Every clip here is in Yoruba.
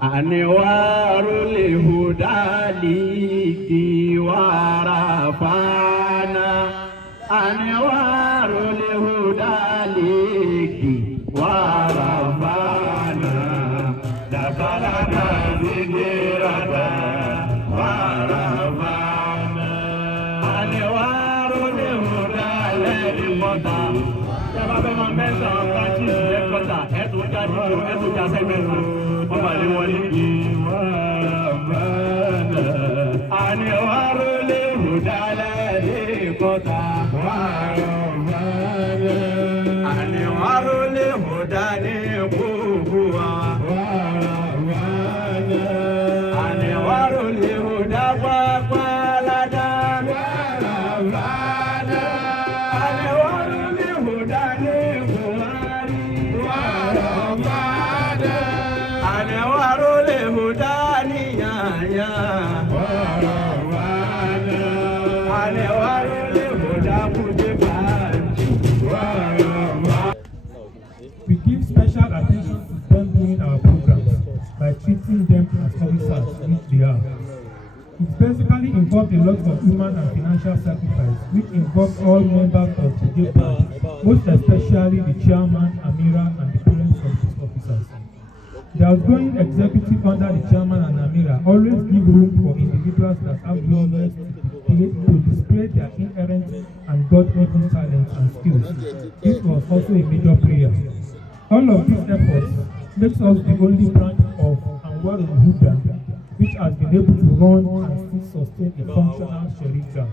ANWARU-L-HUDA ligi warafana. ANWARU-L-HUDA ligi warafana. Dakalana zigirada warafana. ANWARU-L-HUDA lẹ́ẹ̀dìmọ́ta. Yàrá bẹ́ẹ̀ máa mẹ́sàn-án kájí lẹ́kọ̀ọ́ta ẹ̀tún jáde jù ẹ̀tún jásẹ́ mẹ́sàn-án. ANWARU-L-HUDA lẹ́ẹ̀dìmọ́ta. ANWARU-L-HUDA ní gbogbo wa. ANWARU-L-HUDA pápá ládá. ANWARU-L-HUDA ní Buhari. ANWARU-L-HUDA ní yàyà. ANWARU-L-HUDA KUJE branch. We give special attention to them during our programs by treating them as officers, which they are. It basically involves a lot of human and financial sacrifice, which involves all members of the KUJE branch, most especially the chairman, Amira, and the parents of these officers. The outgoing executive under the chairman and Amira always give room for individuals that have willingness to display their inherent and God-given talents and skills. This was also a major prayer. All of these efforts makes us the only branch of ANWARU-L-HUDA which has been able to run and still sustain a functional Sharia.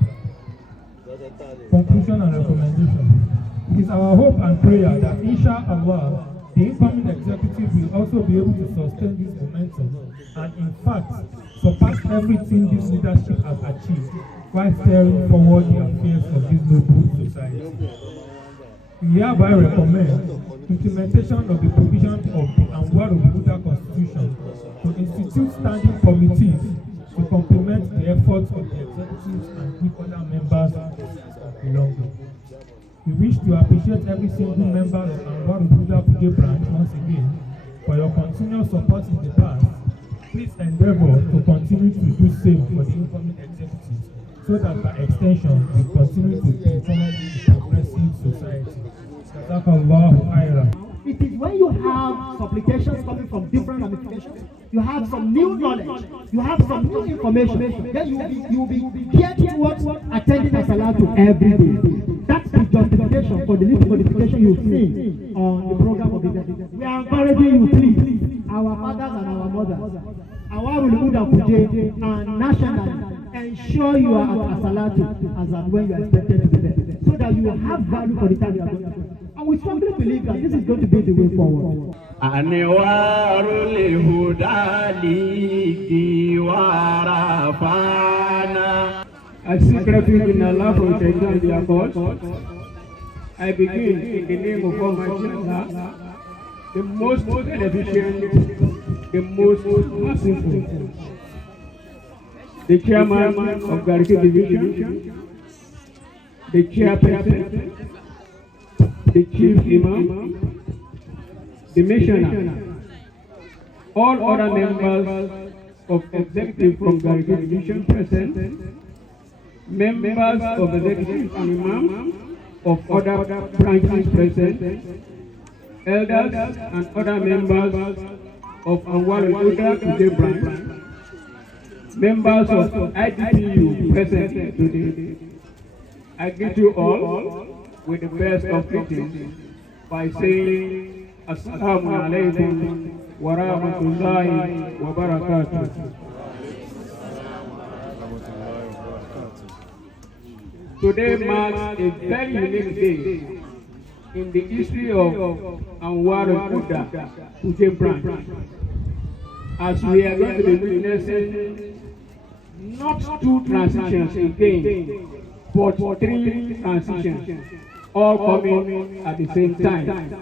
Conclusion and recommendation. It is our hope and prayer that inshallah the incoming executive will also be able to sustain this momentum and in fact surpass everything this leadership has achieved while steering forward the affairs of this noble society. We hereby recommend implementation of the provisions of the ANWARU-L-HUDA Constitution to institute standing committees to complement the efforts of the executives and give other members belonging. We wish to appreciate every single member of ANWARU-L-HUDA KUJE branch once again for your continuous support in the past. Please endeavor to continue to do same for the incoming executives so that by extension we continue to become a progressive society. It is when you have supplications coming from different ramifications, you have some new knowledge, you have some new information, then you will be geared towards attending a salatu every day. That's the justification for the little modification you've seen on the program of the day. We are encouraging you, please, our fathers and our mothers, ANWARU-L-HUDA KUJE and nationally, ensure you are at salatu as at when you are expected to be there, so that you will have value for the time you are going to. And we strongly believe that this is going to be the way forward. ANWARU-L-HUDA ligi warafana. I seek refuge in Allah from Shaitan and their cause. I begin in the name of Almighty Allah, the most beneficent, the most merciful, the chairman of Gariki Division, the chairperson, the chief imam, the missioner, all other members of executive from Gariki Division present, members of executive and imam of other branches present, elders and other members of ANWARU-L-HUDA KUJE branch, members of IDPU present today. I greet you all with the best of greetings by saying Assalamu alaikum wa rahmatullahi wa barakatuh. Today marks a very unique day in the history of ANWARU-L-HUDA KUJE branch, as we are going to be witnessing not two transitions again, but three transitions, all coming at the same time.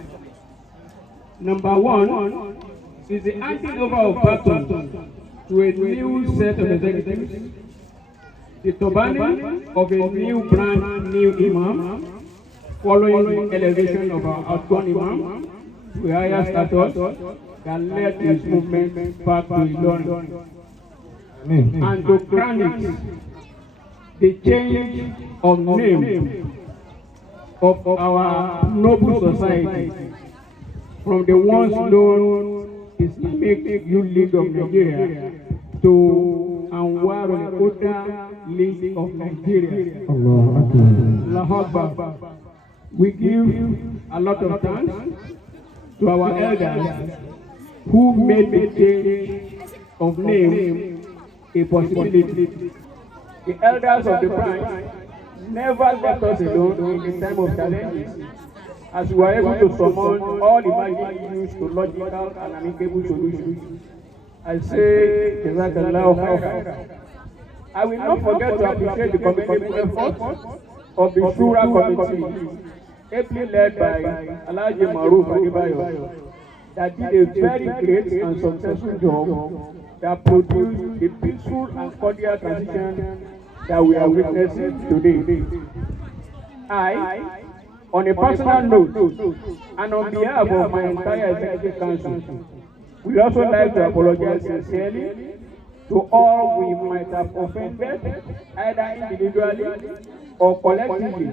Number one is the handing over of baton to a new set of executives, the turbaning of a new brand new imam, following the elevation of our outgoing imam to a higher status, that led this movement back to Ilorin. And to crown it, the change of name of our noble society from the once known Islamic Youth League of Nigeria to ANWARU-L-HUDA League of Nigeria. Allahu Akbar. We give a lot of thanks to our elders who made the change of name a possibility. The elders of the branch never left us alone in the time of challenges, as we were able to summon all imaginary issues to logical and amicable solutions. I say, Jazakallahu khairan. I will not forget to appreciate the commendable efforts of the Shura Committee, ably led by Alhaji Maruf, that did a very great and successful job that produced the peaceful and cordial transition that we are witnessing today. I, on a personal note, and on behalf of my entire executive council, we also like to apologize sincerely to all we might have offended, either individually or collectively,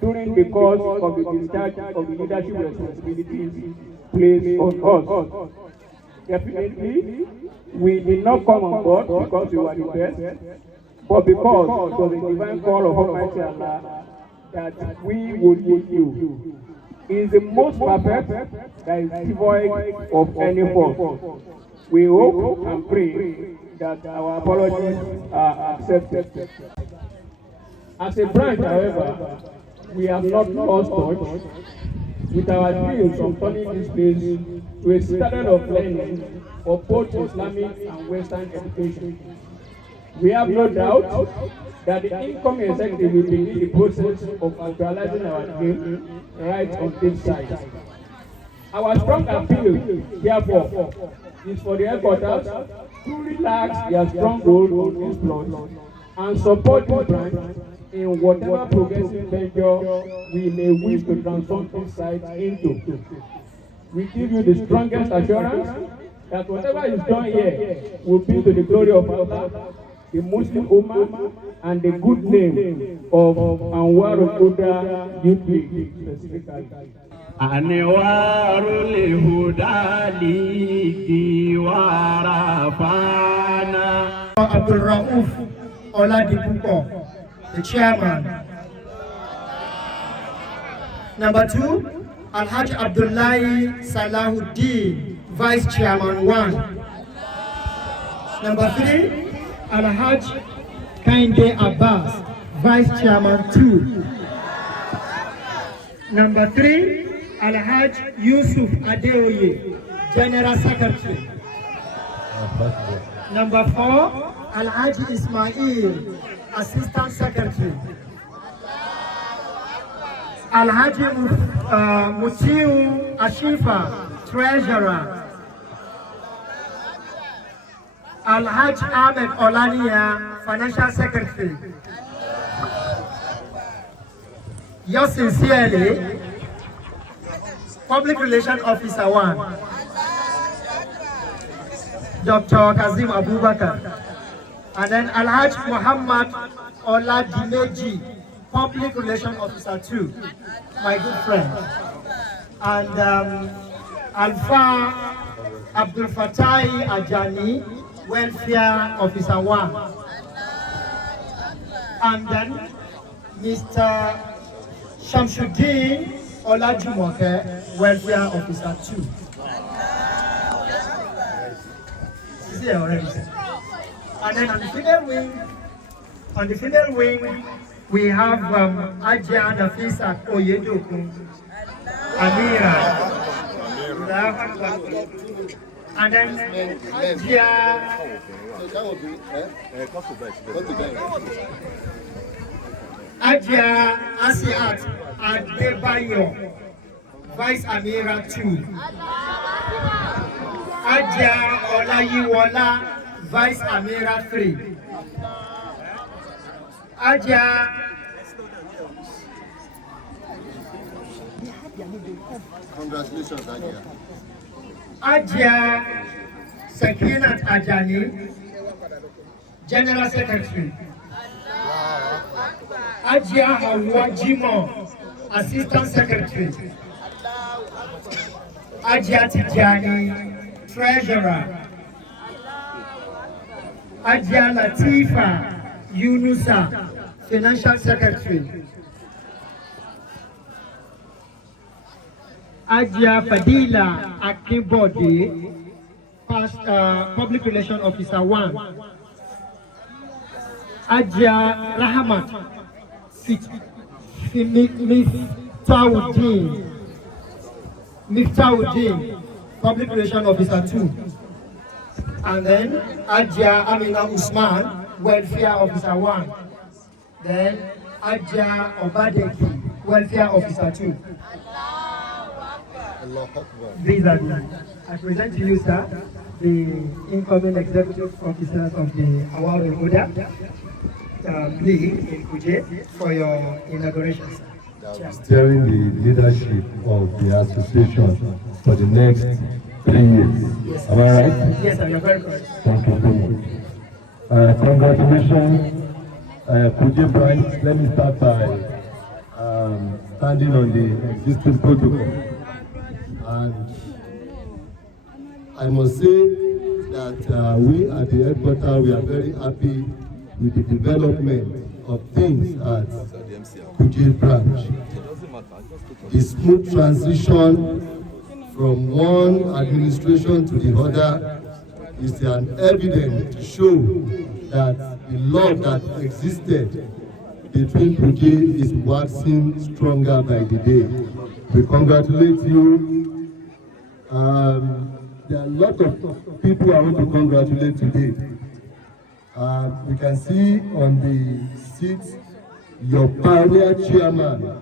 during the course of the discharge of the leadership responsibilities placed on us. Definitely, we did not come on board because we were the best, but because it was a divine call of Almighty Allah that we would meet you. He is the most perfect that is devoid of any fault. We hope and pray that our apologies are accepted. As a branch, however, we have not lost touch with our dreams of turning this place to a citadel of learning for both Islamic and Western education. We have no doubt that the incoming executive will begin the process of actualizing our dream right on this side. Our strong appeal, therefore, is for the headquarters to relax their strong hold on this plot and support this branch in whatever progressive venture we may wish to transform this site into. We give you the strongest assurance that whatever is done here will be to the glory of Allah, the Muslim Ummah, and the good name of ANWARU-L-HUDA Youth League specifically. ANWARU-L-HUDA League Warafana. Abdul Rauf Oladipupo, the chairman. Number 2, Alhaji Abdullahi Salahuddin, vice chairman 1. Number 3, Alhaji Kainde Abbas, vice chairman 2. Number 3, Alhaji Yusuf Adeoye, general secretary. Number 4, Alhaji Ismail, assistant secretary. Alhaji Mutiu Ashifa, treasurer. Alhaji Ahmed Olania, financial secretary. Yours sincerely, public relations officer 1, Dr. Kazim Abubakar. And then Alhaji Muhammad Oladimeji, public relations officer 2, my good friend. And Alfa Abdul Fatai Ajani, welfare officer 1. And then Mr. Shamsuddin Olajumoke, welfare officer 2. Is he already said? And then on the female wing, we have Ajia Nafisa Oyedoku, Amira, and then Ajia Asiat Adebayo, Vice Amira 2. Ajia Olayiwola, Vice Amira 3. Ajia Congratulations, Ajia. Ajia Sekinat Ajani, General Secretary. Ajia Hawa Jimo, Assistant Secretary. Ajia Tijani, Treasurer. Ajia Latifa Yunusa, Financial Secretary. Ajia Fadila Akibode, Public Relations Officer 1. Ajia Rahmat Miftauddin, Public Relations Officer 2. And then Ajia Amina Usman, Welfare Officer 1. Then Ajia Obadeki, Welfare Officer 2. These are the, I present to you, sir, the incoming executive officers of the ANWARU-L-HUDA League in KUJE for your inauguration, sir. Steering the leadership of the association for the next 3 years. Yes, Am I right? Yes, sir, you're very correct. Thank you so much. Congratulations, KUJE branch. Let me start by standing on the existing protocol. And I must say that we at the headquarters, we are very happy with the development of things at KUJE branch. The smooth transition from one administration to the other is an evidence to show that the love that existed between KUJE is waxing stronger by the day. We congratulate you. There are a lot of people I want to congratulate today. We can see on the seat your pioneer chairman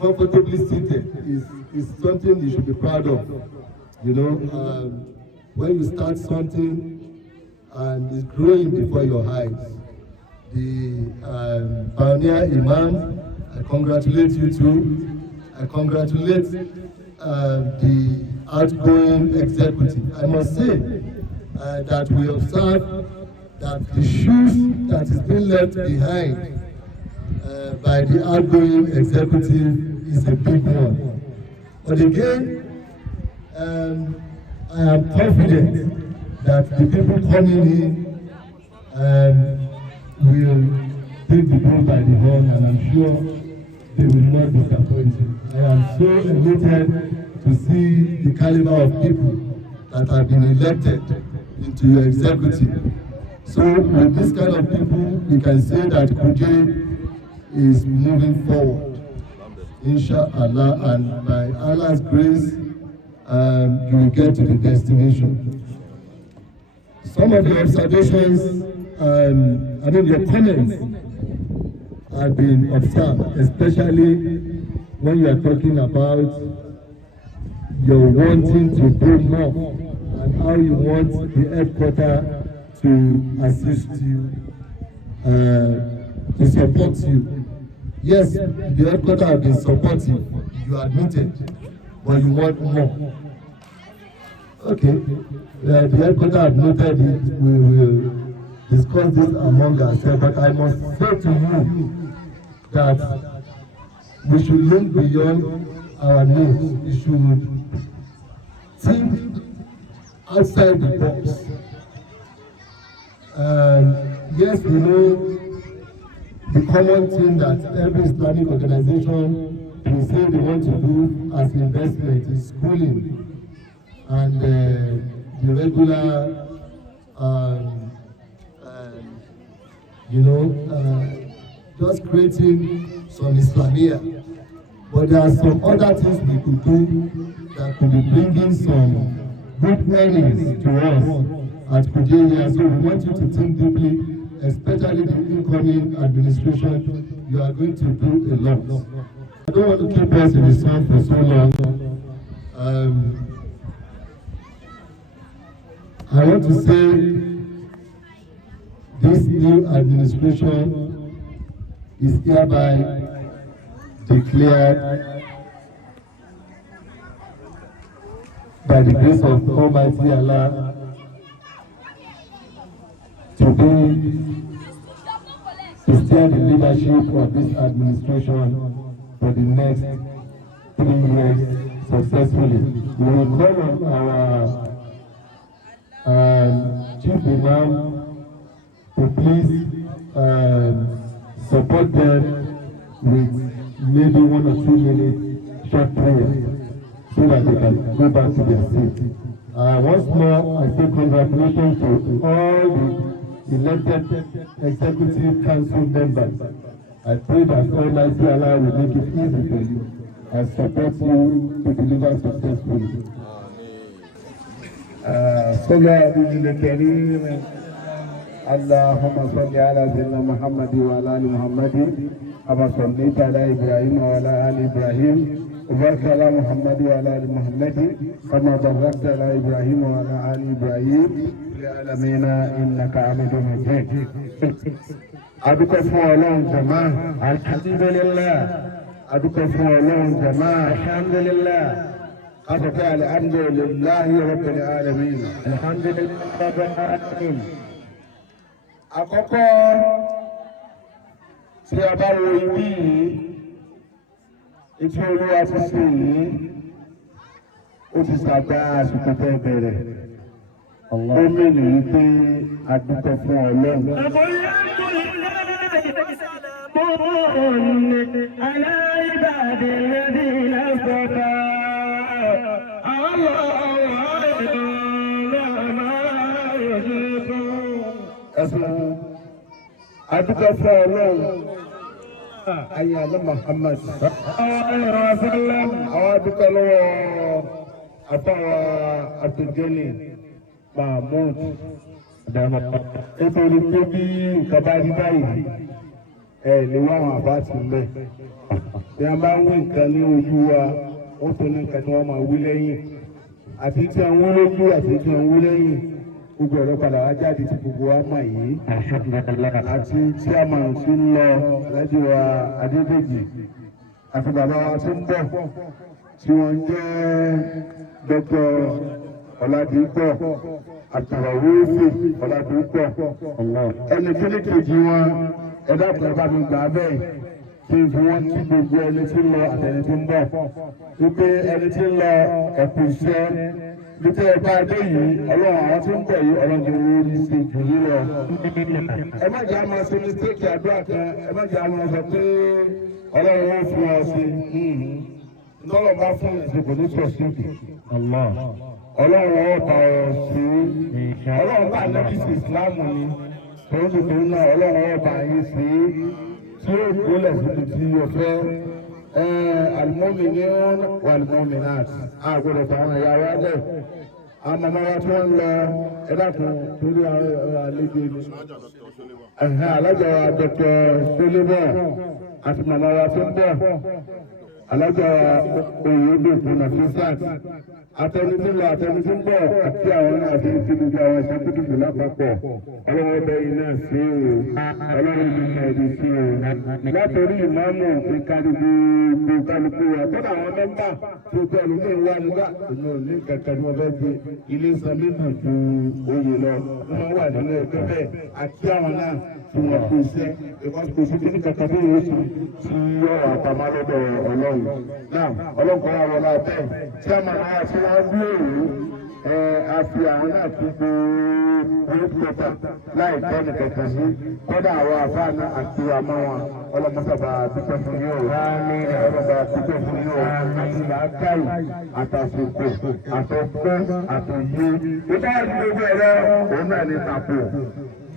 comfortably seated is something you should be proud of. You know, when you start something and it's growing before your eyes. The pioneer imam, I congratulate you too. I congratulate the outgoing executive. I must say that we observe that the shoes that is being left behind by the outgoing executive is a big one. But again, I am confident that the people coming in will take the bull by the horn, and I'm sure they will not disappoint you. I am so elated to see the caliber of people that have been elected into your executive. So with this kind of people, we can say that KUJE is moving forward, inshallah, and by Allah's grace, you will get to the destination. Some of the observations, your comments have been observed, especially when you are talking about your wanting to do more and how you want the headquarters to assist you, to support you. Yes, the headquarters have been supportive, you admitted, but you want more. Okay, the headquarters have noted it, we will discuss this among ourselves, but I must say to you that we should look beyond our needs. We should think outside the box. Yes, we know the common thing that every Islamic organization will say they want to do as investment is schooling and the regular just creating some Islamia. But there are some other things we could do that could be bringing some good earnings to us at KUJE. So we want you to think deeply, especially the incoming administration. You are going to do a lot. I don't want to keep us in the sun for so long. I want to say this new administration is hereby declared by the grace of Almighty Allah, to steer the leadership of this administration for the next 3 years successfully. We will call on our Chief Imam to please support them with maybe 1 or 2 minutes short prayer so that they can go back to their seat. Once more, I say congratulations to all the elected executive council members. I pray that Almighty Allah will make it easy for you and support you to deliver successfully. اللهم صل على سيدنا محمد وعلى ال محمد كما صليت على ابراهيم وعلى ال ابراهيم وبارك على محمد وعلى ال محمد كما باركت على ابراهيم وعلى ال ابراهيم في العالمين انك حميد مجيد. adúpẹ́ fún Ọlọ́run jàmá alhamdulillah, adúpẹ́ fún Ọlọ́run jàmá alhamdulillah, asọ̀kẹ́ alhamdulillahi rabbil alamin alhamdulillahi rabbil alamin. Àkọ́kọ́ tí a bá wo ibi yìí, ètò Olúwa ti ṣe yìí, ó ti ṣàgbá àsìkò tó bẹ̀rẹ̀. Ó mìíràn pé a dúpẹ́ fún Ọlọ́run. على عباد الذين اصطفى adúgbò fún Ọlọ́run ayé alẹ́ Muhammad àwọn adúgbò lọ́wọ́ afáwa àtúndélé Mahmoud nítorí pé bí nǹkan bá rí báyìí ní wọ́n àwọn àbá ti mẹ́ bí a bá ń wí nǹkan ní ojú wa ó tó ní nǹkan tí wọ́n máa wí lẹ́yìn àti tí a ń wí lójú àti tí a ń wí lẹ́yìn gbogbo ẹ̀rọ padà wá jáde tí gbogbo wa mọ̀ yìí àti tí a máa ti ń lọ lẹ́jọ́ wa Adédèjì àti bàbá wa tó ń bọ̀ tí wọ́n jẹ́ Dr. Ọládìpọ̀ àtàwọ̀wéfè Ọládìpọ̀ ẹni kíní kejì wọn ẹ̀dá kan bá mi gbà bẹ́ẹ̀ kí n fi wọ́n kí gbogbo ẹni tí ń lọ àtẹni tí ń bọ̀ wípé ẹni tí ń lọ ẹ̀kú iṣẹ́ wípé ẹ̀ka adé yìí Ọlọ́run àwọn tí ń bọ̀ yìí Ọlọ́run ti wọ́n ní sí jù yìí lọ. ẹ má jẹ́ àmọ́ ṣe mistake àdúrà kan, ẹ má jẹ́ àmọ́ sọ pé Ọlọ́run ó fún ọ sí lọ́rọ̀ bá fún ìṣègùn ní sọ̀síìkì. Ọlọ́run ó bá ọ sí Ọlọ́run bá lẹ́kìsì ìsìláàmù ni tòun tó tòun náà Ọlọ́run ó bá yín sí tí ó gbólẹ̀ síbi tí o fẹ́. Al-mu'minun wal-mu'minat àgbọ̀dọ̀ fáwọn ẹ̀yà wa lẹ̀ àmọ́ wa tí wọ́n ń lọ ẹ̀dá kan torí àlejò ni alájà wa Dr. Solébọ̀ àti màmá wa tó ń bọ̀ alájà wa Oyèdèkun Nafisat atẹnudínlọ atẹnudínbọ̀ àti àwọn náà àti ìdílé àwọn ìṣàkóso lápapọ̀ ọlọ́wọ́ bẹ́ẹ̀ náà sí o ọlọ́wọ́ bí náà di sí o látọ̀rí ìmáàmù ìkànnì gbogbo kálukú wa kódà àwọn mẹ́mbà tó gbé ẹlòmíì wá nígbà ìlú ní kẹ̀kẹ́ ni wọ́n fẹ́ di ilé sàmínà ju oyè lọ wọ́n wà nínú ẹgbẹ́ bẹ́ẹ̀ àti àwọn náà tí wọ́n kó iṣẹ́ kò sí kí ní kẹ̀kẹ́ bí yóò ṣe tí yóò àpamọ́ lọ́dọ̀ Ọlọ́run náà Ọlọ́run kọ́ àwọn ọlá bẹ́ẹ̀ tí a máa wá sí wọ́n gbòòrò àfi àwọn náà tún gbòòrò pẹ̀tà láì tẹ́ ní kẹ̀kẹ́ sí kọ́dà àwọn àfáàná àti àmọ́ wọn ọlọ́mọsàbà dúpẹ́ fún yóò ọlọ́mọsàbà dúpẹ́ fún yóò àti làákàyè àtàsìkò àtọ̀pẹ́ àtòyé ìbá gbogbo ẹ̀rọ òun náà ní tàpọ̀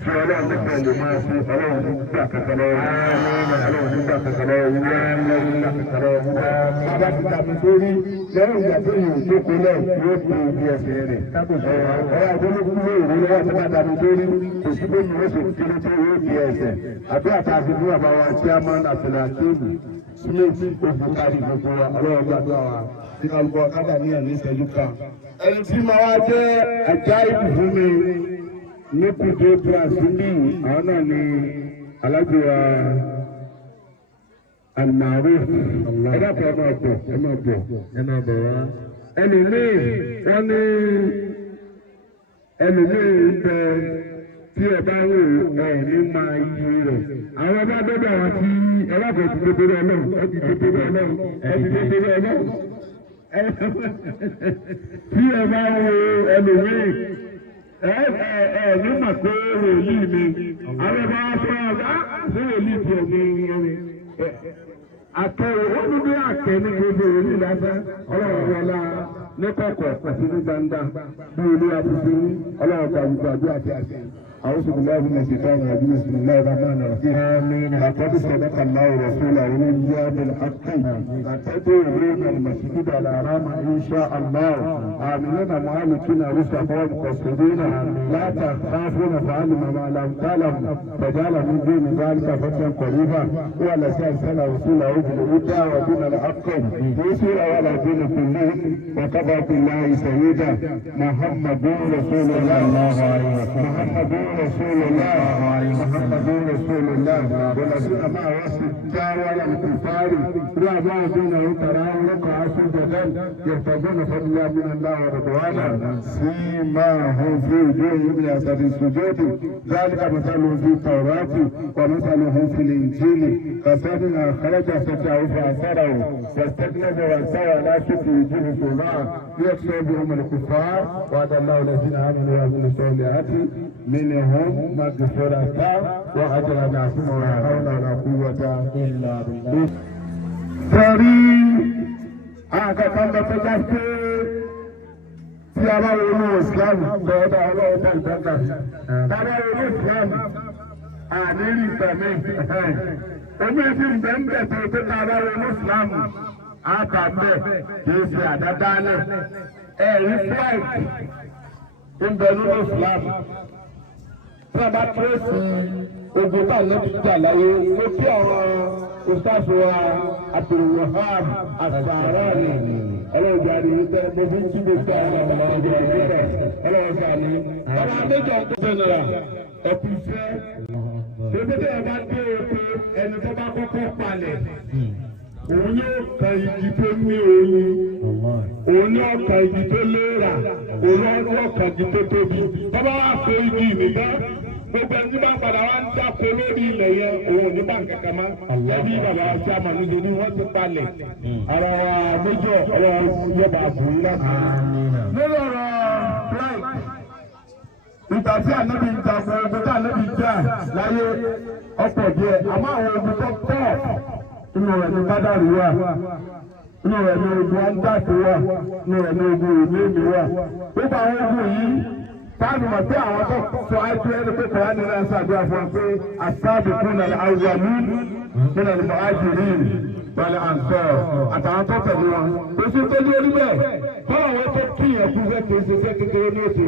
tí Ọlọ́run nípa lè máa fi Ọlọ́run nígbà kankan lọ́wọ́ Ọlọ́run nígbà kankan lọ́wọ́ Ọlọ́run nígbà kankan lọ́wọ́ bàbá ti tàbí sórí lẹ́yìn ìgbà tó yìí jókòó lẹ̀ yóò fi ibi ẹsẹ̀ rẹ̀ ọ̀rọ̀ àgbélébú yóò rí lọ́wọ́ tó bá tàbí sórí kò sí pé yóò ṣe kéré tó yóò fi ẹsẹ̀ àbí àtàkùn fún bàbá wa chairman àfẹnà tébù smith òfúkárì gbogbo wa Ọlọ́run gbàdúrà wa tí kálukọ kádà ní ẹ̀ ní ìṣẹ́jú kan ẹni tí máa wá jẹ́ àjá ìbù fún mi ní kùdé brasili àwọn náà ni alájọ wa ànàrú ẹ dàpọ̀ ẹ máa bọ̀ wá ẹlòmíì wọ́n ní ẹlòmíì bẹ tí ẹ bá rò ẹ ní máa yí rẹ̀. Àwọn bá dọ́dọ̀ àwọn tí ẹ bá bẹ̀ ti dédé ọlọ́run ẹ ti dédé ọlọ́run ẹ ti dédé ọlọ́run. Tí ẹ bá wo ẹlòmíì ẹ ní mà pé wòlíì mi àwọn bá sọ ṣé wòlíì ti ẹ̀mí ẹ̀mí. Àtẹ̀wò ó ní bí àtẹ̀ní gbogbo wòlíì lásán ọlọ́run wọlá ní kọ̀kọ̀ àti ní gbangba bí olú àbùkù ọlọ́run gbàgbọ́ àti àṣẹ. أعوذ بالله من الشيطان الرجيم بسم الله الرحمن الرحيم آمين لقد صدق الله رسوله الرؤيا بالحق لتدعون المسجد الحرام إن شاء الله آمنين معلقين رزقا مقصدين لا تخافون فعلم ما لم تعلموا فجعل من دون ذلك فتحا قريبا هو الذي أرسل رسوله بالهدى ودين الحق ليسير على دين كلهم وكفى بالله شهيدا محمد رسول الله عليه وسلم محمد رسول الله محمد رسول الله والذين معه الشجاع والكفار لا بعضهم تراهم ركعا سجدا يرتضون فضلا من الله ورضوانا سيماهم في وجوههم من اثر السجود ذلك مثلهم في التوراة ومثلهم في الانجيل كثر خرج فتاه فاثره واستكنف واستوى لا شك يجيب سماع يكسر بهم الكفار وعد الله الذين امنوا وعملوا الصالحات منهم مغفرة وأجرا عظيما ولا حول ولا قوة إلا بالله. Sẹ́rí àkàkọ́ ń bẹ tó já pé tí a bá wọnú ìsìlámù lọ́dọ̀ ọlọ́ọ̀dọ̀ ìdáǹkà tá a bá wọnú ìsìlámù àníri ìtẹ̀mí omi ti ń bẹ̀ ń bẹ̀ tó pé tá a bá wọnú ìsìlámù àkàbẹ̀ kì í ṣe àdádálẹ̀ ẹ̀rí flight ń bẹ nínú ìsìlámù. Tí a bá tírèsì ogun tá a lẹ́bi jà láyé ló kí àwọn òṣìṣẹ́ wa Abdulwahab Asarani ẹlẹ́wọ̀n àdé yìí tẹ́ mo fi ń kí gbèsè àwọn ọmọ ọdún ọdún rẹ̀ ẹlẹ́wọ̀n sàní. Ọmọ adéjọ tó jẹnara ẹ̀kú iṣẹ́ tòbítí ẹ̀ bá dé oko ẹni tó bá kọ́kọ́ palẹ̀ òun yóò kan igi tó ní oyin òun yóò kan igi tó léèrà òun yóò kan igi tó tóbi bàbá wa so igi nìbá gbogbo ẹni tí bá ń padà wá ń dáko lórí ilẹ̀ yẹn òun ní bá ń kankan mọ́ ẹbí bàbá wa tí a mọ̀ níbi ni wọ́n ti palẹ̀ ara wa méjọ ọlọ́run yọba àbúrú láti. lórí ọ̀rọ̀ flight ìgbà tí ànábì ń ta fún ogun tí ànábì jà láyé ọ̀pọ̀ díẹ̀ àmọ́ àwọn ogun tó pọ̀ inú rẹ̀ ní bádàrí wà inú rẹ̀ ní ogun andáàkì wà inú rẹ̀ ní ogun ìléèmí wà gbogbo àwọn ogun yìí táàbù mọ̀ pé àwọn tó sọ àìsí ẹni pé kọ́ra nínú ẹ̀sán àdúrà fún ọ pé àsáàbù fún nàlẹ́ àwùjọ̀mí nínú ẹ̀sán àjìrí wàlẹ̀ àǹsọ̀ àtàwọn tó tẹ̀lé wọn oṣù tó ní orí bẹ́ẹ̀ báwọn wọn tó kíyàn kú fẹ́ kí n ṣe fẹ́ kékeré ní oṣù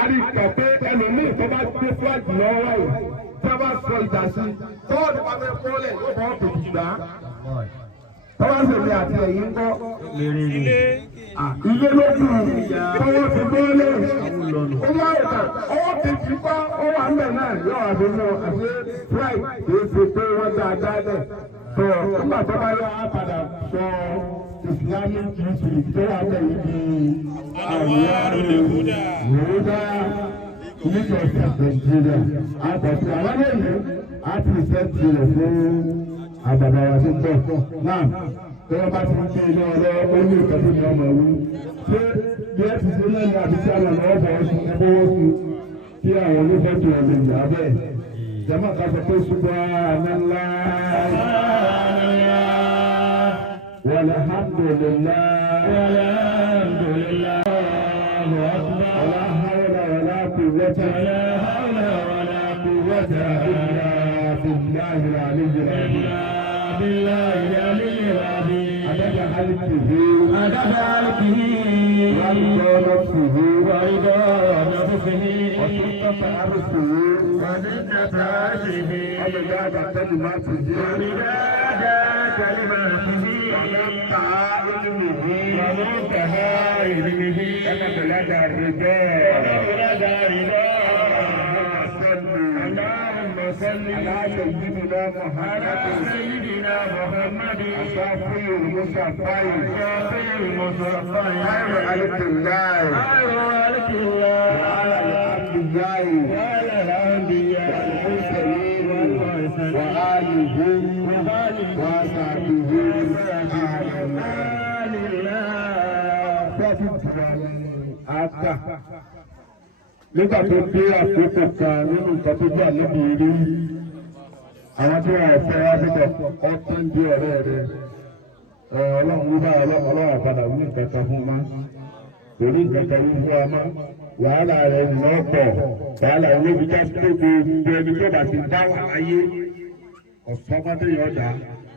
àríkà pé ẹlòmíì tó bá gbé fúláàgì lọ́wọ́ wáyé tí a bá sọ ìdá sí tọ́wọ́dù bá fẹ́ kọ́lẹ̀ yóò bọ́ tòkì gbà tọ́wọ́ sèmi àti ẹ̀yìn kọ́ ilé ló kù tọ́wọ́ ti gbólé ó má yẹ̀ta ọwọ́ kejì kọ́ ó wà ńbẹ̀ náà yóò wà fún mi àti fúláì kìí ṣe pé wọ́n dáadáa dẹ̀ tó nígbà tó bá yọ padà sọ Islamic history tó wà bẹ́ẹ̀ yìí ANWARU-L-HUDA University of Nigeria àtọ̀tún àwọn èèyàn àti ìṣẹ́ntì rẹ̀ fún àbàbà wa tó ń bọ̀ náà tí wọ́n bá ti ń gbé ilé ọ̀rọ̀ ó ní ìtọ́jú ní ọmọ wí ṣé bí ẹ ti ṣe lẹ́nu àbí tí àwọn ọmọ ọ̀bọ̀ ọ̀sùn ẹgbẹ́ wọ́n sùn kí àwọn onífẹ́tò ọ̀lẹ̀ ìyá bẹ́ẹ̀ jẹ́mọ̀ ká sọ pé subhanallah walhamdulillah wala hawla wala quwwata illa billahi al-aliyyil azim عدد خلقه ورضا نفسه وسلطة عرشه وزنة عرشه ومداد كلماته ومنتهى علمه ومبلغ الرضا اللهم صل وسلم على سيدنا محمد الشافي المصطفى خير خلق الله وعلى الأنبياء والمرسلين وآلهم وصحبه nígbà tó dé àkókò kan nínú nǹkan tó gbà níbi rí àwọn tí wọn fẹ́ wá síbẹ̀ ọtún di ọ̀rẹ́ rẹ̀ ọlọ́run wúbà ọlọ́run padà wí nǹkan kan fún ma torí nǹkan kan wí fún wa má wàhálà rẹ̀ lọ́pọ̀ wàhálà olóbi já sí gbogbo ẹni tó bá ti dá wà láyé ọ̀sán pátá yọ̀ dá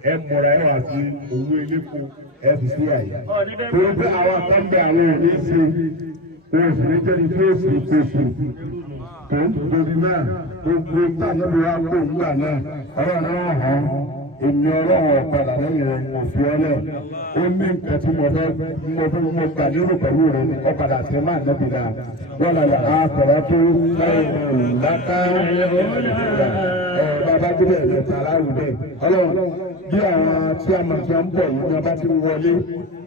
ẹ mọ̀ra ẹ wà sí owó eléko ẹ fi sí àyè torí pé àwọn kan bẹ àwọn òní ṣe wọn sì ní jẹ́ni tí ó sì kóso tó ń torí náà gbogbo táwọn wa kó nígbà náà ọ̀rọ̀ náà hàn èmi ọlọ́run ọ̀padà lẹ́yìn rẹ̀ mo fi ọ́ lẹ̀ ó ní nǹkan tí mo gbà lérò pẹ̀lú rẹ̀ ọ̀padà tí máa nẹ́bi dáa wọ́n lọ́la àkọ́rọ́ tó lẹ́yìn ìlàkà bàbá gbọ́dọ̀ ẹ̀rọ tààrà rù bẹ́ẹ̀ ọlọ́run bí àwọn tí a máa fi ń bọ̀ yìí ní ọba tí ń wọlé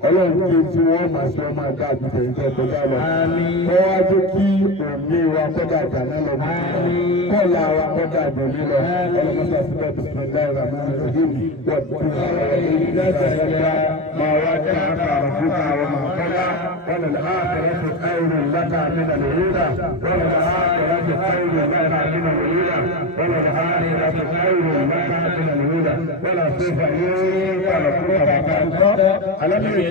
ọlọ́run kí tí wọ́n máa ṣe ọmọ àgbà àgùntàn ìjọ kọjá lọ. wọ́n wá jẹ́ kí òní wa kọjá àjàná lọ kọ́ọ̀lá wa kọjá àjòní lọ ọlọ́mọdé àfihàn bisimilá ìrànlọ́ ìròyìn wọ́n máa wá jẹ́ àkàrà fúnka àwọn máa kọ́lá wọ́n lè ákẹ́rẹ́ fi káyọ̀ lọ́kà nínú ìrírà wọ́n lè ákẹ́rẹ́ fi káyọ̀ lọ́kà nínú ìrírà wọ́n lè ákẹ́rẹ́ fi káyọ̀ lọ́kà nínú ìrírà wọ́n lè fi fàyè kàlọ́ fún kàbàkà ńkọ́ alámìlẹ̀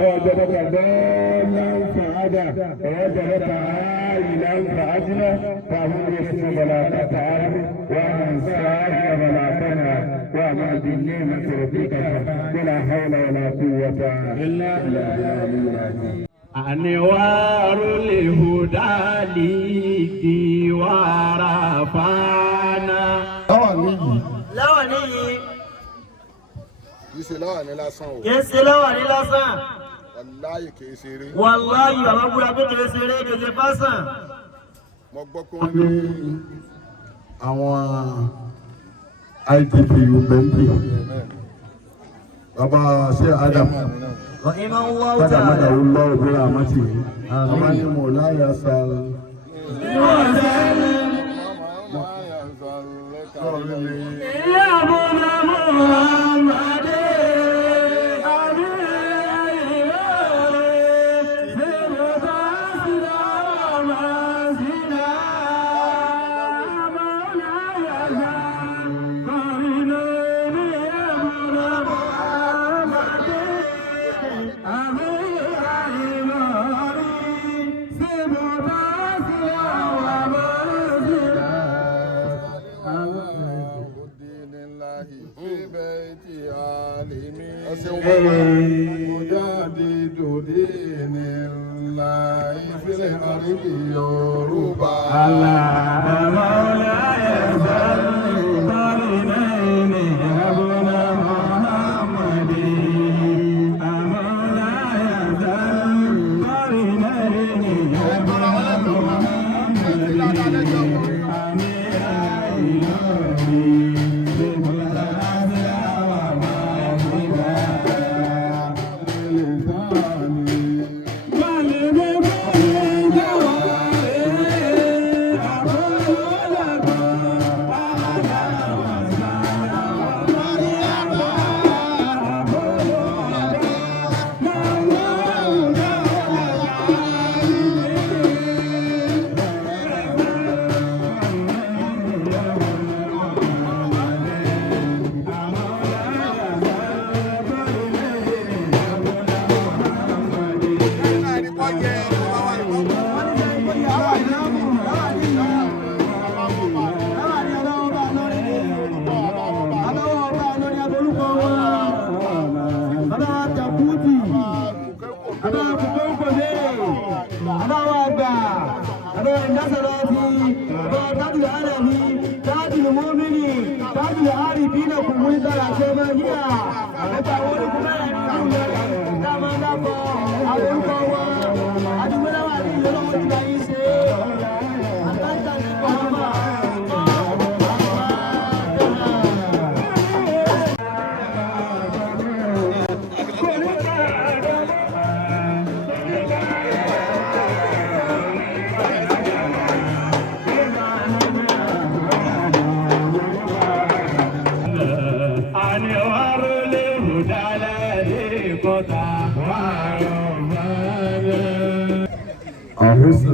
ووجدك ضالا فهدى ووجدك عائلا فأغنى فأمر يسمى فلا تتعب ومن سعى فلا تنهى وما بالنعمة ربك ولا حول ولا قوة إلا بالله. أنوار-ال-هدى ليكي ورفعنا. kìí ṣe láwàní lásán o. kìí ṣe láwàní lásán. wàláyé kìí ṣeré. wàláyé bàbá búra pé kìí ṣeré kìí ṣe fásán. mo gbọ́ pé wọ́n ní àwọn ITP ubẹ́ńbì bàbá ṣé Adam padà mọ́dà ó lọ òbúra àmọ́tì bàbá ní mo láyà sáré.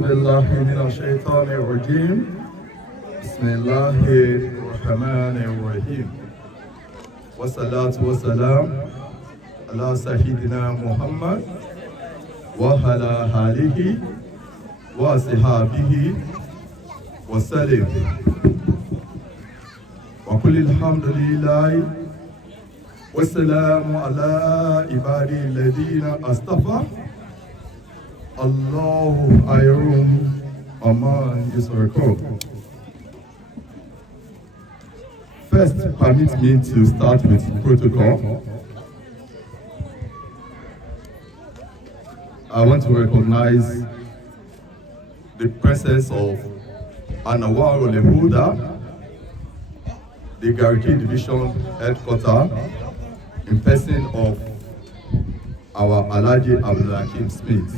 بالله من الشيطان الرجيم بسم الله الرحمن الرحيم والصلاة والسلام على سيدنا محمد وعلى آله وصحبه وسلم وكل الحمد لله والسلام على عبادي الذين اصطفى الله خير among his record. First, permit me to start with protocol. I want to recognize the presence of ANWARU-L-HUDA, the Gariki Division Headquarters, in person of our Alhaji Abdulhakeem Smith,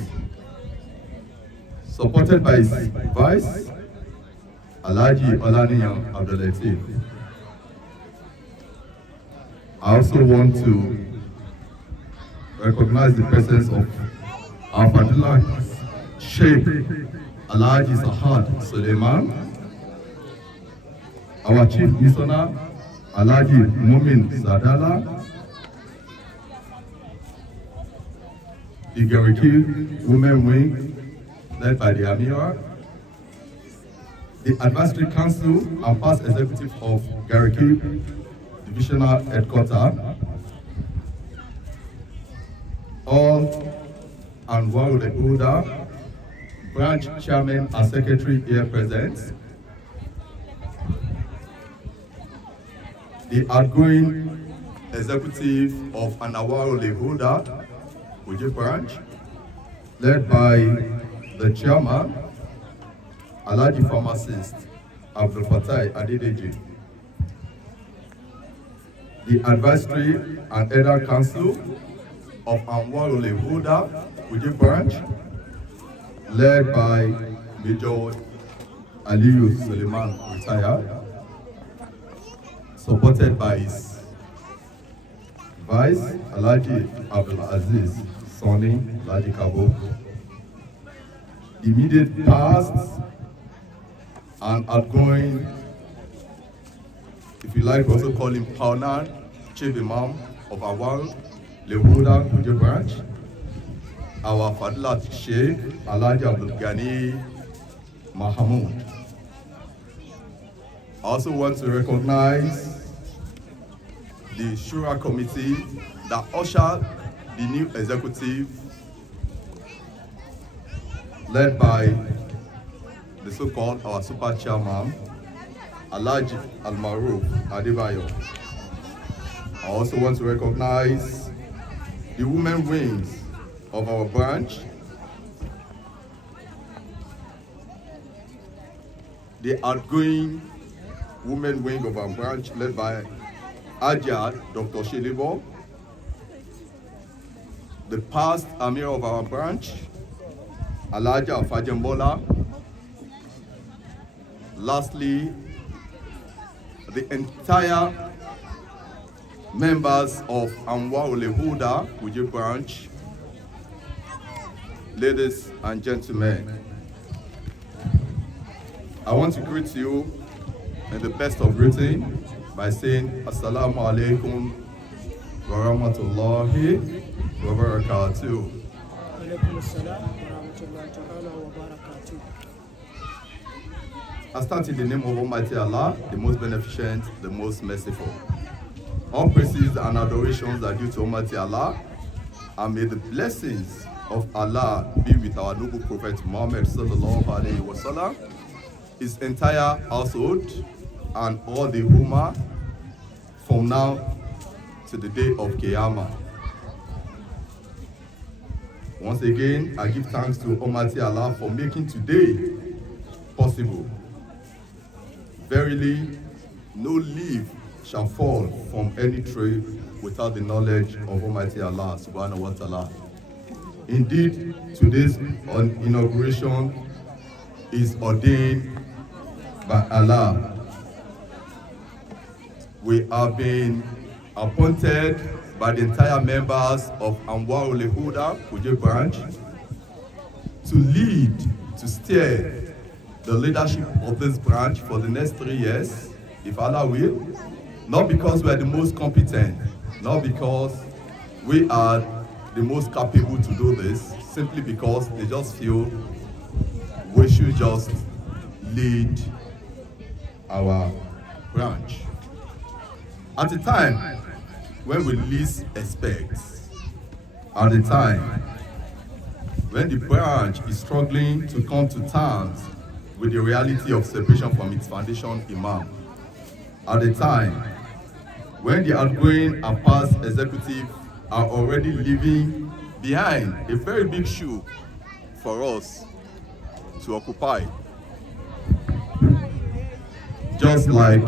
supported by his vice, Alhaji Olaniyan Abdulateef. I also want to recognize the presence of our Fadila Sheikh Alhaji Sahad Suleiman, our Chief Missioner Alhaji Mumin Sadala, the Gariki Women Wing led by the Amira, the Advisory Council and past executive of Gariki Divisional Headquarters, all ANWARU-L-HUDA branch chairman and secretary here present, the outgoing executive of ANWARU-L-HUDA KUJE branch, led by the chairman, Alhaji Pharmacist Abdul Fatai Adedeji, the advisory and elder council of ANWARU-L-HUDA KUJE branch, led by Major Aliyu Suleiman retired, supported by his vice Alhaji Abdul Aziz Sani Alhaji Kabo, immediate past and outgoing, if you like, we also call him Paunan, Chief Imam of ANWARU-L-HUDA KUJE branch, our Fadlat Sheikh Alhaji Abdul Ghani Mahamoud. I also want to recognize the Shura committee that ushered the new executive, led by the so-called our super chairman, Alhaji Almaroof Adebayo. I also want to recognize the women wings of our branch, the outgoing women wing of our branch, led by Ajad Dr. Shilibo, the past Amir of our branch, Alhaja Fajembola. Lastly, the entire members of ANWARU-L-HUDA KUJE branch, ladies and gentlemen. I want to greet you in the best of greeting by saying Assalamu alaikum wa rahmatullahi wa barakatuh. I start in the name of Almighty Allah, the most beneficent, the most merciful. All praises and adorations are due to Almighty Allah, and may the blessings of Allah be with our noble Prophet Muhammad sallallahu alaihi wasallam, his entire household, and all the Ummah from now to the day of Qiyamah. Once again, I give thanks to Almighty Allah for making today possible. Verily, no leaf shall fall from any tree without the knowledge of Almighty Allah subhanahu wa ta'ala. Indeed, today's inauguration is ordained by Allah. We have been appointed by the entire members of ANWARU-L-HUDA KUJE branch to lead to steer the leadership of this branch for the next 3 years, if Allah will. Not because we are the most competent, not because we are the most capable to do this, simply because they just feel we should just lead our branch. At the time when we least expect, at the time when the branch is struggling to come to terms with the reality of separation from its foundation imam, at the time when the outgoing and past executive are already leaving behind a very big shoe for us to occupy. Just like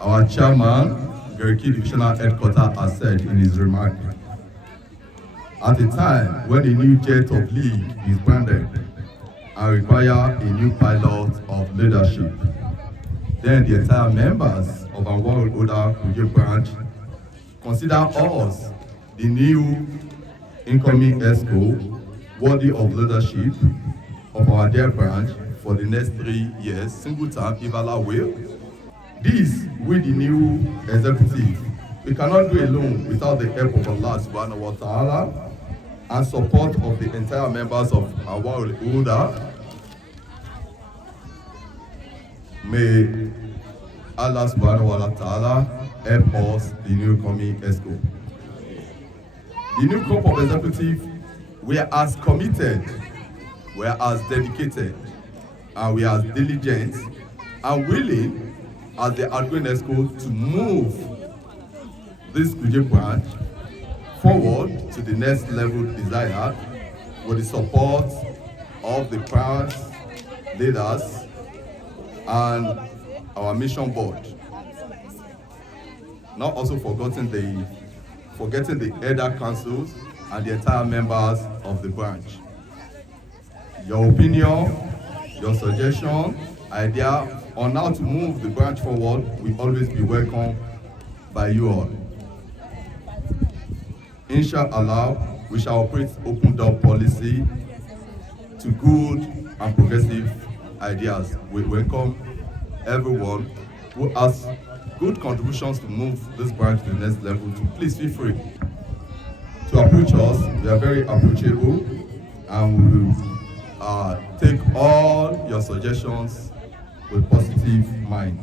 our chairman, Gariki Divisional Headquarters, has said in his remark, at a time when a new jet of league is branded and require a new pilot of leadership, then the entire members of ANWARU-L-HUDA KUJE branch consider us the new incoming ESCO worthy of leadership of our dear branch for the next 3 years, single term, if Allah will. This, with the new executive, we cannot do alone without the help of Allah subhanahu wa ta'ala and support of the entire members of ANWARU-L-HUDA. May Allah subhanahu wa ta'ala help us, the new coming ESCO. The new group of executive, we are as committed, we are as dedicated, and we are as diligent and willing as the outgoing ESCO to move this KUJE branch forward to the next level desired with the support of the branch leaders and our mission board. Not also forgetting the elder councils and the entire members of the branch. Your opinion, your suggestion, idea on how to move the branch forward will always be welcome by you all. Inshallah, we shall operate open door policy to good and progressive ideas. We welcome everyone who has good contributions to move this branch to the next level to please feel free to approach us. We are very approachable and we will take all your suggestions with positive mind.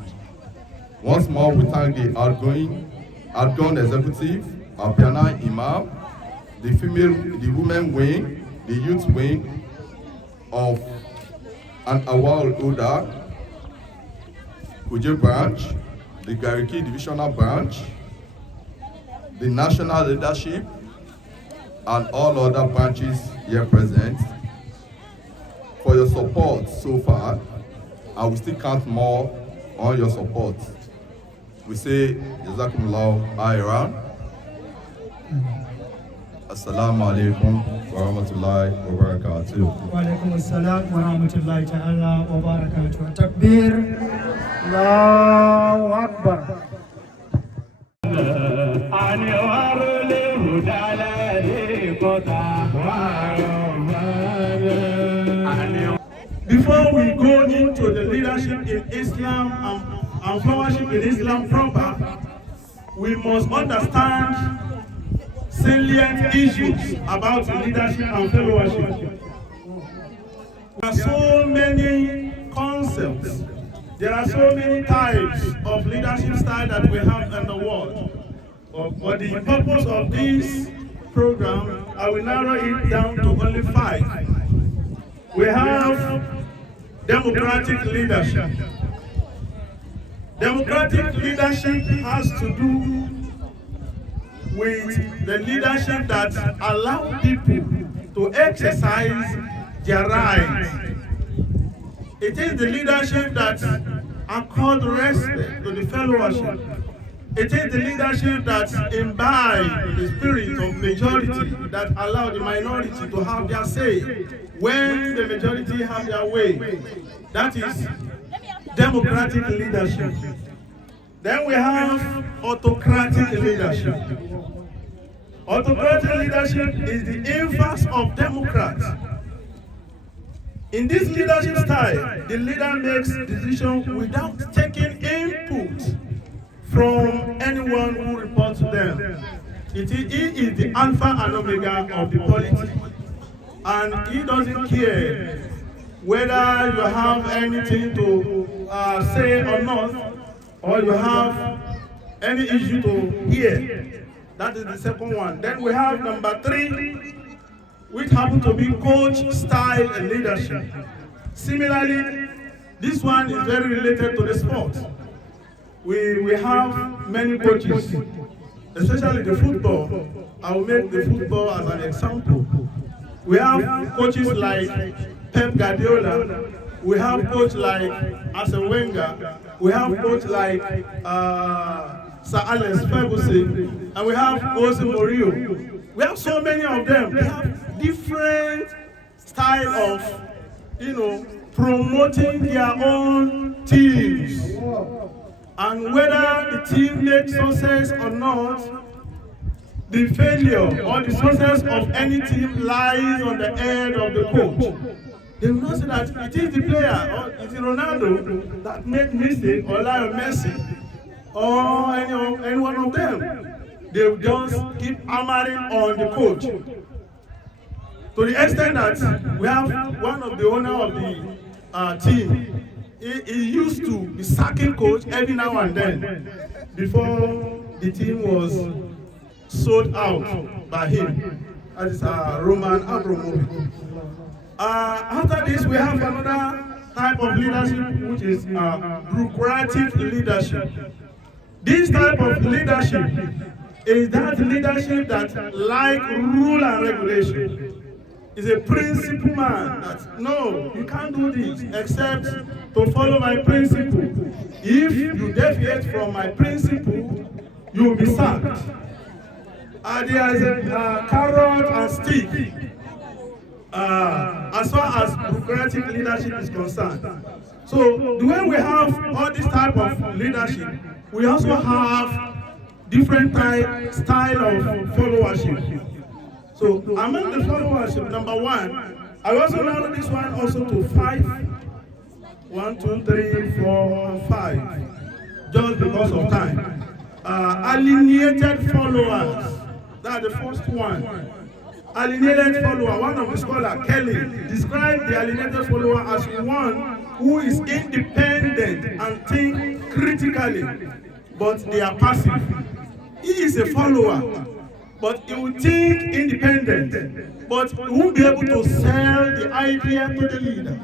Once more, we thank the outgoing executive, our piano imam, the women wing, the youth wing of ANWARU-L-HUDA KUJE branch, the Gariki Divisional branch, the national leadership, and all other branches here present for your support so far. I will still count more on your support. We say, Jazakumullahu khairan. Assalamu alaikum wa rahmatullahi wa barakatuh. Wa alaikum assalam wa rahmatullahi ta'ala wa barakatuh. Takbir. Allahu Akbar. Before we go into the leadership in Islam and followership in Islam proper, we must understand salient issues about leadership and followership. There are so many concepts, there are so many types of leadership style that we have in the world. For the purpose of this program, I will narrow it down to only 5. We have democratic leadership. Democratic leadership has to do with the leadership that allows people to exercise their rights. It is the leadership that accords respect to the fellowship. It is the leadership that imbibes the spirit of majority, that allows the minority to have their say when the majority have their way. That is democratic leadership. Then we have autocratic leadership. Autocratic leadership is the inverse of democrats. In this leadership style, the leader makes decisions without taking input from anyone who reports to them. He is the alpha and omega of the polity, and he doesn't care whether you have anything to say or not, or you have any issue to hear. That is the second one. Then we have number 3, which happens to be coach style and leadership. Similarly, this one is very related to the sport. We have many coaches, especially the football. I will make the football as an example. We have coaches like Pep Guardiola. We have coaches like Arsene Wenger. We have coaches like Sir Alex Ferguson, and we have Jose Mourinho. We have so many of them. They have different style of, promoting their own teams. And whether the team makes success or not, the failure or the success of any team lies on the head of the coach. They will not say that it is the player or it is Ronaldo that made mistake, or Lionel Messi, or any one of them. They will just keep hammering on the coach. To the extent that we have one of the owner of the team. He used to be sacking coach every now and then before the team was sold out by him. That is Roman Abramovich. After this, we have another type of leadership, which is bureaucratic leadership. This type of leadership is that leadership that like rule and regulation. Is a principle man that no, you can't do this except to follow my principle. If you deviate from my principle, you will be sacked. There is a carrot and stick as far as bureaucratic leadership is concerned. So the way we have all this type of leadership, we also have different style of followership. So among the followership, number 1, I also narrow this one also to 5. 1, 2, 3, 4, 5. Just because of time. Alienated followers. That's the first one. Alienated follower. One of the scholars, Kelly, described the alienated follower as one who is independent and think critically, but they are passive. He is a follower, but he will think independent, but he won't be able to sell the idea to the leader.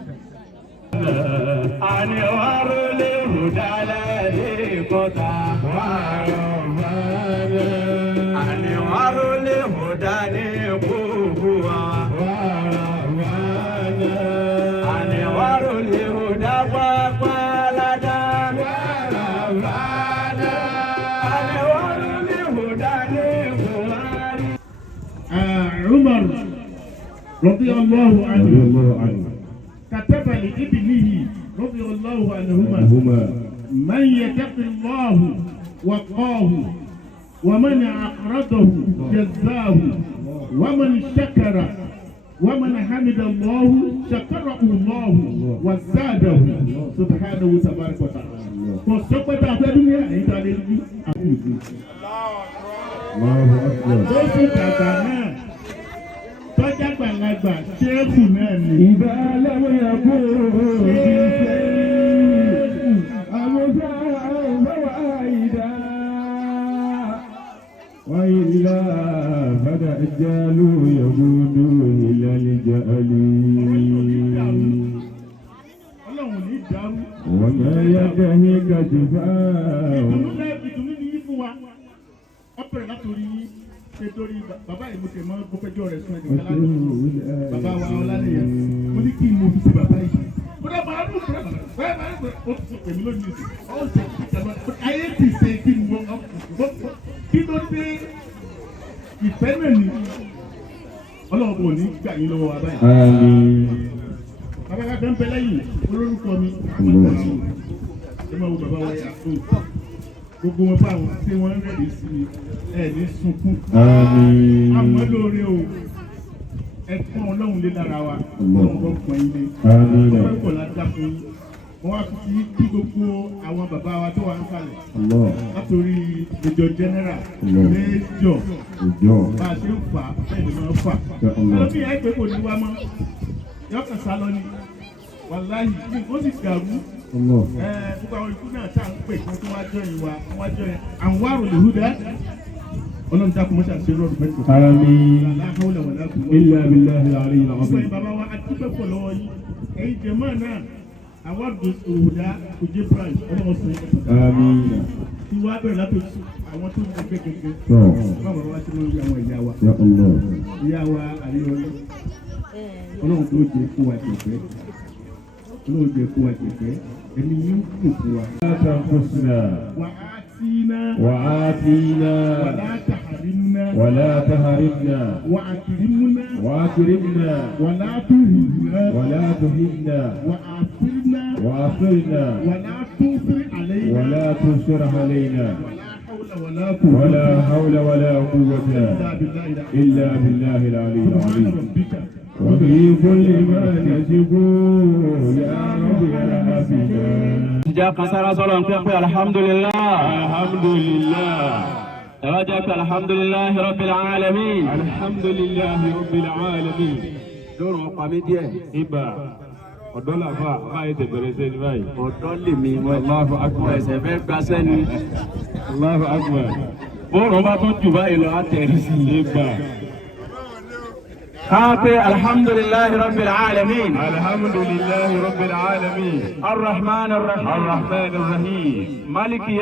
عمر رضي الله عنه كتب لابنه رضي الله عنهما من يتق الله وقاه ومن أقرضه جزاه ومن شكر ومن حمد الله شكره الله وزاده سبحانه تبارك وتعالى. وسقط في الدنيا عند الله. Tọ́jà gbàlagbà ṣéèfù náà ni. Ìbá lọ́wọ́ yàgò ṣéèfù. Àmọ́sá àwòbáwá ìdá. Wáyé ilá bàdà ìjálù yàgòdò ìlànìjà àlè. Ọlọ́run ní ìdáhùn. Wọ́n máa yá kẹ́hìn gàjùfà. Ìdùnnú ní yí fún wa. Ọ̀pẹ̀rẹ̀ látòrí yín. Nítorí bàbá yìí mo tẹ̀ mọ́ gbọ́pẹ́jọ́ rẹ̀ sún ẹ̀dùn kálá bàbá wa ọlálẹ́yìn mo ní kí n mo fi ṣe bàbá yìí. Mo dẹ́ máa dùn bẹ́ẹ̀ máa ń ó ti sọ pèmí lónìí sí ó ṣe ìjọba ayé ti ṣe kí n mọ kí ló dé ìfẹ́ náà ni Ọlọ́run kò ní gbà yín lọ́wọ́ wa báyìí. Bàbá wa fẹ́ ń bẹ lẹ́yìn olórúkọ mi ẹ máa wo bàbá wa yà fún gbogbo wọn bá wọn tí wọn rẹ̀ sí ẹ ní sunkún. Àmọ́ lóore o ẹ̀fọn ọlọ́run lé lára wa ọlọ́run bọ́ fún ilé ọlọ́run kò láti dá fún yín wọ́n wá fi kí gbogbo àwọn bàbá wa tó wà ń kalẹ̀ látòrí Major General Major bá a ṣe ń fà bẹ́ẹ̀ ni wọ́n fà lóbi ẹ̀ pé kò ní wá mọ́ yọkàn sá lọ ni wàláhì ó sì dàrú gbogbo àwọn ikú náà tá à ń pè kí wọ́n tó wá jọ ìwà wọ́n wá jọ ẹ̀ ANWARU-L-HUDA ọlọ́run dákun mọ́ṣá ṣe rọrùn mẹ́tò. Illa billahi al-aliyyil azim. ọ̀sẹ̀ bàbá wa àti pẹ́ pọ̀ lọ́wọ́ yìí ẹ̀yin jẹ̀mọ́ náà ANWARU-L-HUDA KUJE branch ọlọ́wọ́ sọ yẹn. tí wàá bẹ̀rẹ̀ látò àwọn tó ń gbẹ gẹ́gẹ́ báwo wá sí lórí àwọn ìyá wa àríyànlọ́ ọlọ́run tó jẹ kó wa jẹ̀fẹ́ ọlọ́run jẹ kó wa jẹ̀fẹ́ ẹni yóò kù fún wa. وآتينا ولا تحرمنا وأكرمنا ولا تهنا وآثرنا ولا تؤثر علينا ولا حول ولا قوة إلا بالله العلي العظيم وفي كل ما نجب يا رب يا حسنا جاء قصر صلى الحمد لله الحمد لله رب العالمين دور مقامي دي إبا ọ̀dọ́ làfà báyìí tẹ bẹ̀rẹ̀ sẹ́ni báyìí. ọ̀dọ́ lè mi wọ Allahu Akbar ẹsẹ̀ fẹ́ gba sẹ́ni. Allahu Akbar. bóòrùn bá tún jù báyìí lọ á tẹ̀rí sí i. ìgbà. káàpẹ́ alhamdulillahi rabbil alamin. alhamdulillahi rabbil alamin. arrahman arrahim. maliki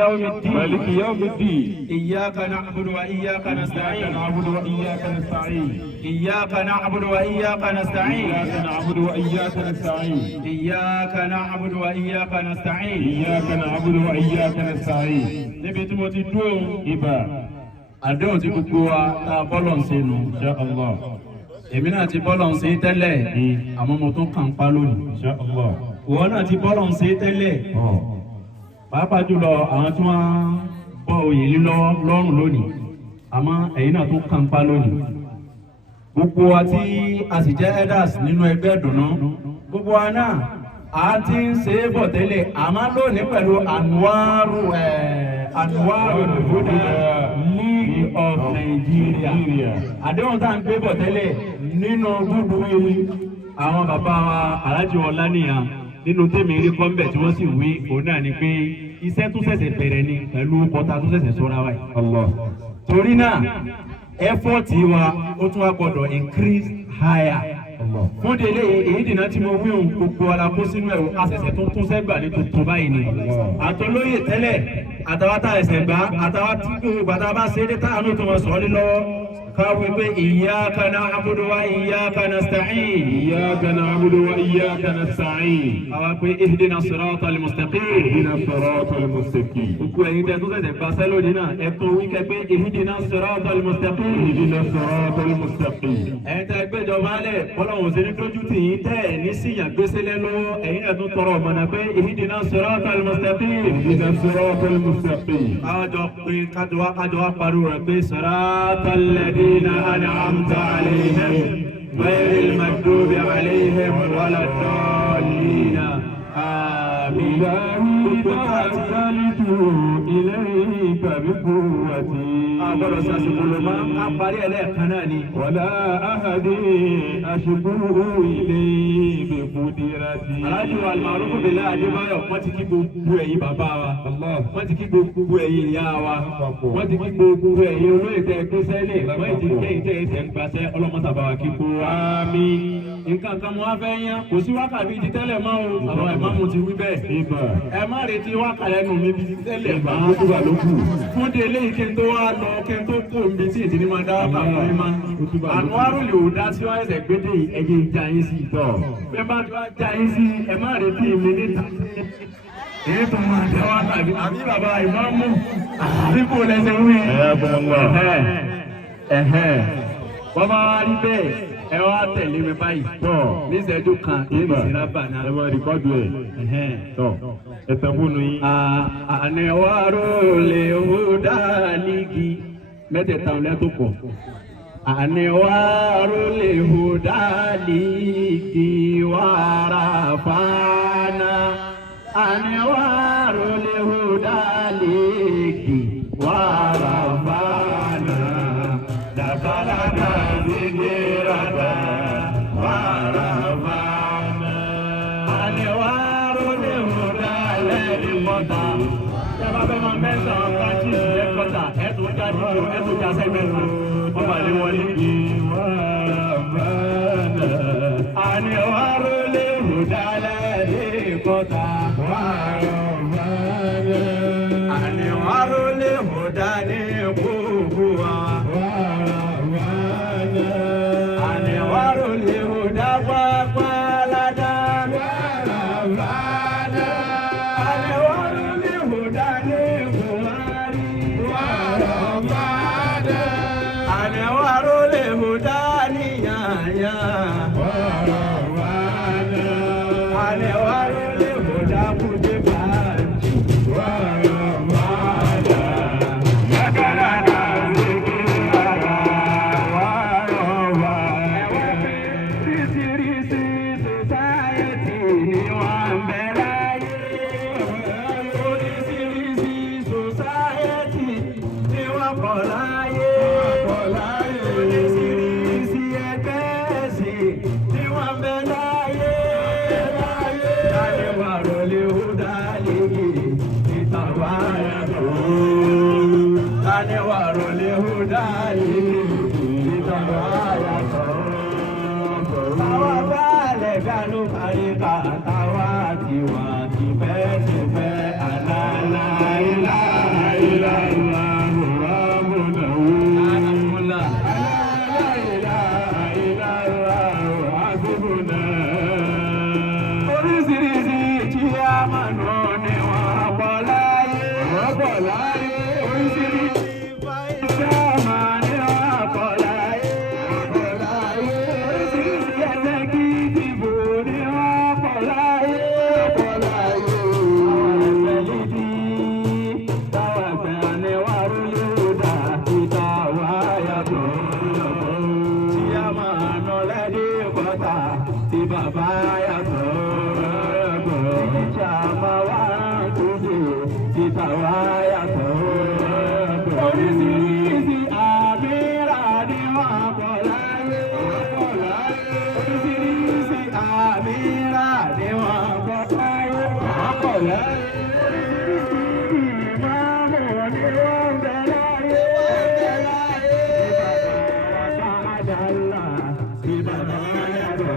yawmiddin. iyyaka na'budu wa iyyaka nasta'in. إياك نعبد وإياك نستعين níbi tí mo ti dúró ibà àdéhùn tí gbogbo wa tá a bọ́lọ̀ ń ṣe nù insha Allah èmi náà ti bọ́lọ̀ ń ṣe tẹ́lẹ̀ àmọ́ mo tún kàn pa lónìí insha Allah ìwọ náà ti bọ́lọ̀ ń ṣe tẹ́lẹ̀ pàápàá jùlọ àwọn tí wọ́n bọ́ oyè lílọ́ lọ́rùn lónìí àmọ́ ẹ̀yin náà tún kàn pa lónìí. Gbogbo wa tí a sì jẹ́ elders nínú ẹgbẹ́ ìdùnnú gbogbo wa náà a ti ń ṣe é bọ̀ tẹ́lẹ̀ àmọ́ lónìí pẹ̀lú ANWARU-L-HUDA League of Nigeria àdéhùn tá à ń gbé bọ̀ tẹ́lẹ̀ nínú gbogbo àwọn bàbá wa Alhaji Ọláníyàn nínú tèmi rí kọ́ńbẹ̀ tí wọ́n sì wí òun náà ni pé iṣẹ́ tó ṣẹ̀ṣẹ̀ bẹ̀rẹ̀ ni pẹ̀lú kọ́ta tó ṣẹ̀ṣẹ̀ sọ́ra wáyé. Torí náà effort wa ó tún wá gbọ́dọ̀ increase higher. fún délé èyí dènà tí mo wí òun gbogbo alákó sínú ẹ̀rọ àṣẹ̀ṣẹ̀ tó tún sẹ́gbà ní tuntun báyìí ni. àtolóyè tẹ́lẹ̀ àtàwátà ẹ̀sẹ̀ gbá àtàwátà gbàtà bá ṣe é dé táwọn tó wọn sọ̀rọ̀ lọ́wọ́ káwé pé iyyaka na'budu wa iyyaka nasta'in. àwa pé ihdina siratal mustaqim. gbogbo ẹ̀yin tẹ́ tó ṣẹ̀ṣẹ̀ gba sẹ́lónì náà ẹ tó wí kẹ́ pé ihdina siratal mustaqim. ẹ̀yin tẹ́ gbẹ́jọba lẹ̀ bọ́lọ́wọ́n ṣe ní dójú tì yín tẹ́ ẹ̀ ní síyàn gbèsè lẹ́ lọ́wọ́ ẹ̀yin náà tún tọrọ ọ̀mọ̀nà pé ihdina siratal mustaqim. kájọ wá pariwo rẹ̀ pé siratal ladina an'amta alayhim ghayril maghdubi alayhim waladdallin. آمين. Àgbọ̀dọ̀ ṣàṣìkòlò máa ń parí ẹlẹ́ẹ̀kan náà ni. Wàlá ahadi aṣubúrú ilé ìbẹ̀kúndínláti. Aláàjì wa Al-Ma'ruf Billah Adébáyọ̀ wọ́n ti kí gbogbo ẹ̀yin bàbá wa. Wọ́n ti kí gbogbo ẹ̀yin ìyá wa. Wọ́n ti kí gbogbo ẹ̀yin olóyè tẹ́ gbé sẹ́lẹ̀. Wọ́n ti kí ẹ̀yin tẹ́ ẹsẹ̀ ń gbàṣẹ́ ọlọ́mọ́sàbà wa kí kó. Àmín. Nǹkan kan mo wá fẹ́ yán kò sí wákàtí ti tẹ́lẹ̀ mọ́ o. Àwọn ìmáàmù ti wí bẹ́ẹ̀. Ẹ má retí wákàtí ẹnu mi bíi tẹ́lẹ̀ bá. Fún délé kí n tó wá lọ kí n tó kó omi tí ìdí ni máa dá bàbá mi máa. ANWARU-L-HUDA tí wọ́n ẹsẹ̀ gbé dé ẹ̀jẹ̀ ìjà yín sí ìtọ̀. Bẹ́ẹ̀ bá ti wá já yín sí ẹ má retí mi níta. Èyí tó máa dá wákàtí àbí bàbá ìmáàmù àbíkò lẹ́sẹ̀ wí. Wọ́n máa rí bẹ́ẹ̀ ẹ wá tẹ̀lé mi báyìí tọ̀ ní ìṣẹ́jú kan èyí sì rábà náà. ẹ máa rìkọ́dù ẹ̀ tọ̀ ẹ tẹ̀ fóònù yín. ANWARU-L-HUDA líìgì mẹ́tẹ̀ẹ̀ta ọ̀lẹ́ tó pọ̀ ANWARU-L-HUDA liki warafana. ANWARU-L-HUDA liki warafana. Dakalana zikirata warafana. ANWARU-L-HUDA lẹ́ẹ̀dínmọ́ta. Yàrá bẹ́ẹ̀ máa mẹ́sàn-án kájí lẹ́kọ̀ọ́ta ẹ̀tún jáde jù ẹ̀tún jásẹ́ mẹ́sàn-án. Wọ́n bá lé wọlé. ANWARU-L-HUDA lẹ́ẹ̀dínmọ́ta. ANWARU-L-HUDA ní gbogbo wa. ANWARU-L-HUDA pápá ládá. ANWARU-L-HUDA ní Buhari. ANWARU-L-HUDA ní yàyà. ANWARU-L-HUDA kújẹ́ báńkì. ANWARU-L-HUDA táwa balẹ̀ dánú àyíká táwa tiwa tìfẹ́ àlàlà ilá ilá ilá rọ̀bùnà àlàmúlà àlàlà ilá ilá ilá rọ̀bùnà. Oríṣiríṣi tí a máa nù ni wọ́n pọ̀ láyé. Oríṣiríṣi. Bàbá yàtọ̀ ìjà máa wá kúndé ìtàwá yàtọ̀ oríṣiríṣi àmìrà ni wọ́n kọ̀ láyé oríṣiríṣi àmìrà ni wọ́n kọ̀ láyé oríṣiríṣi ìmáàmù ni wọ́n bẹ láyé ìbàbà àkàdàlà ìbàbà yàtọ̀.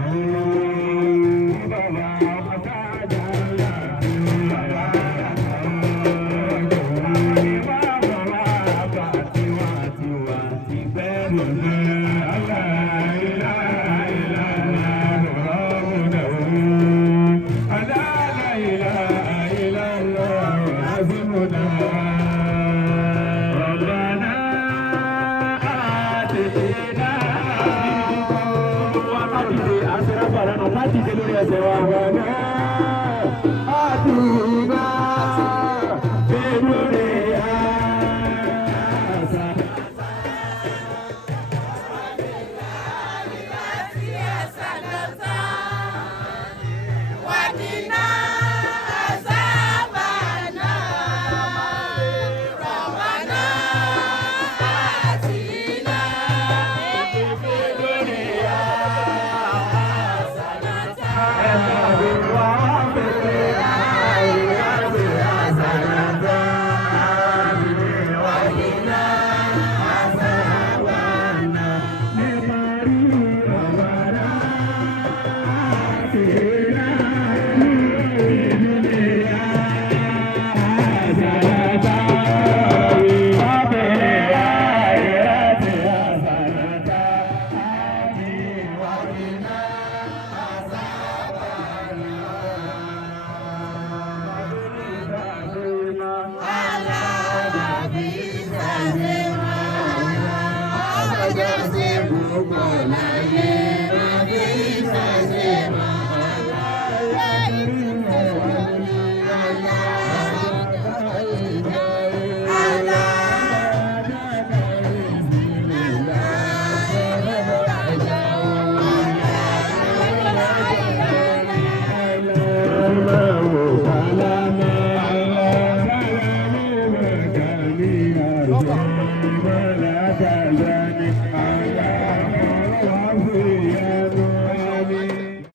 ولا تحزن